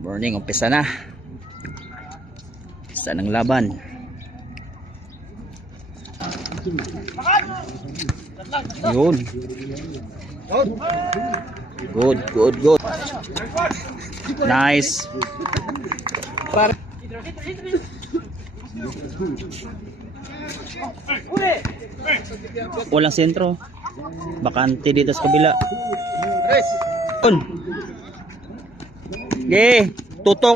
Morning, umpisa na. Umpisa ng laban. Yun. Good. Nice. Walang sentro. Bakante dito sa kabila. Yun. Okay,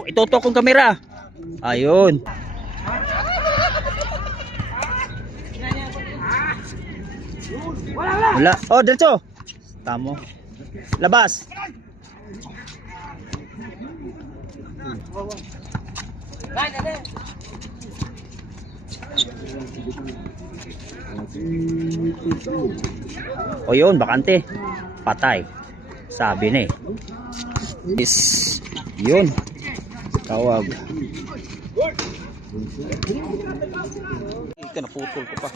itutok kong kamera. Ayun. Wala. Oh, diretso. Tamo. Labas. O yun, bakante. Patay. Sabi na eh. Yun. Tawag. Ika, naputol ko pa.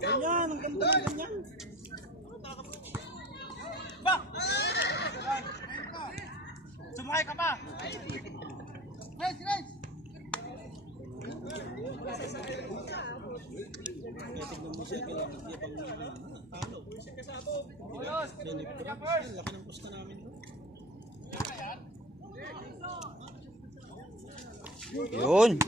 Ganyan, ang ganda ng ganyan. Sumakay ka pa. Yun.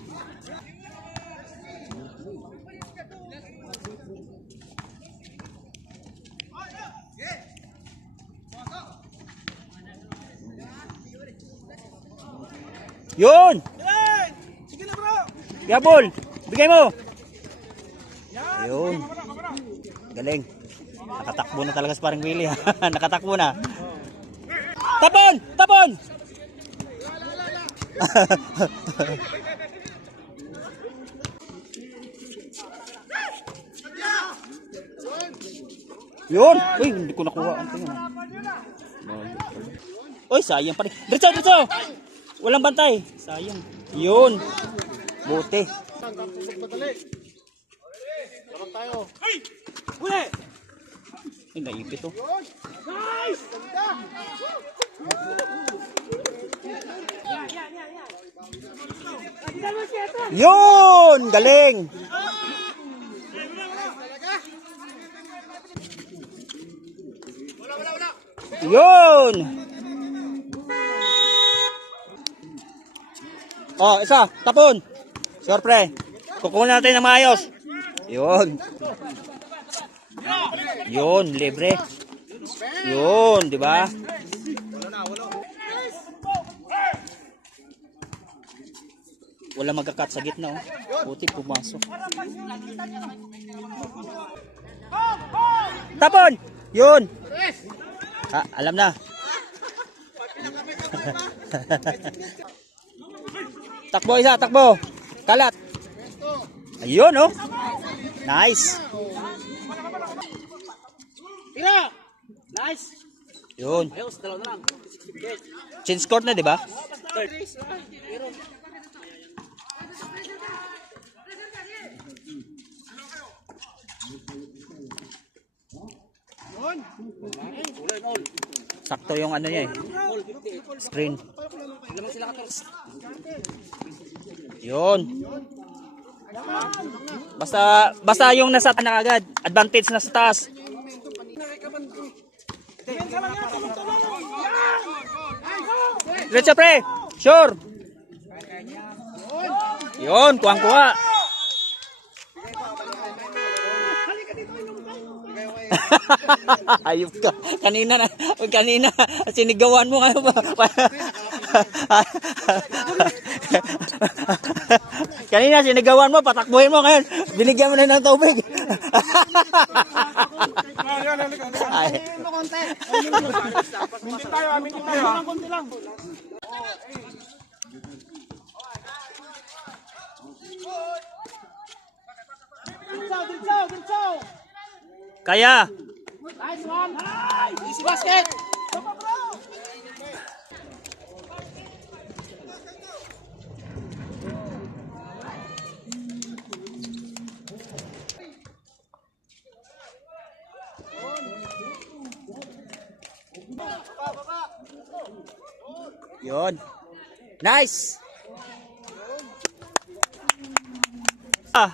Yun. Sige na bro. Gabol. Bigay mo. Yun. Galing. Nakatakbo na talaga sa parang Willie. Nakatakbo na. Tapon! Tapon! Yun. Uy, hindi ko nakuha. Uy, sayang pa rin. Diretso! Walang bantay. Sayang. Yun. Buti. Laban tayo. Hey! Huli! Ay, naipit oh. Nice! Yun! Galing! Yun! Oh, isa, tapon. Siyempre. Kukunin natin ng maayos. Yun. Yun, libre. Yun, di ba? Wala magkakat sa gitna oh. Puti pumasok. Tapon! Yun. Ha, alam na. Takbo isa, takbo. Kalat. Ayun oh. Nice. Tira! Nice! Yun. Ayos, dalaw na lang. Change court na, di ba? Sakto yung ano niya eh. Screen. Yun. Basta yung nasa taas agad. Advantage na sa taas. Diretso pre. Sure. Yun, kuwang-kuwa. Ayop ka. Kanina sinigawan mo ngayon ba? Kanina sinigawan mo, patakbuhin mo ngayon. Binigyan mo na ng tubig. Mintin tayo. Konti lang. Diretso. Kaya. Nice one. Easy basket. Sama bro. Yun. Nice. Ah.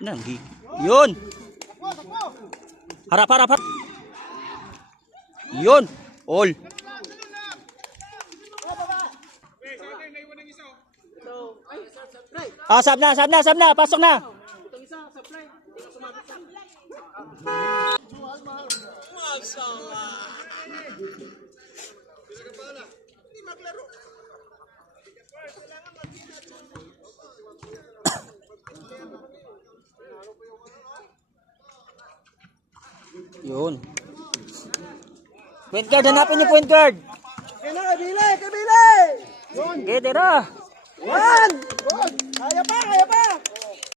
Nanggi. Yun. Harap, harap, harap. Yun. All. Ah, sab na, sab na, sab na. Pasok na. Yun. Point guard, hanapin niyo point guard. Kabila! Okay, tira. One! Kaya pa!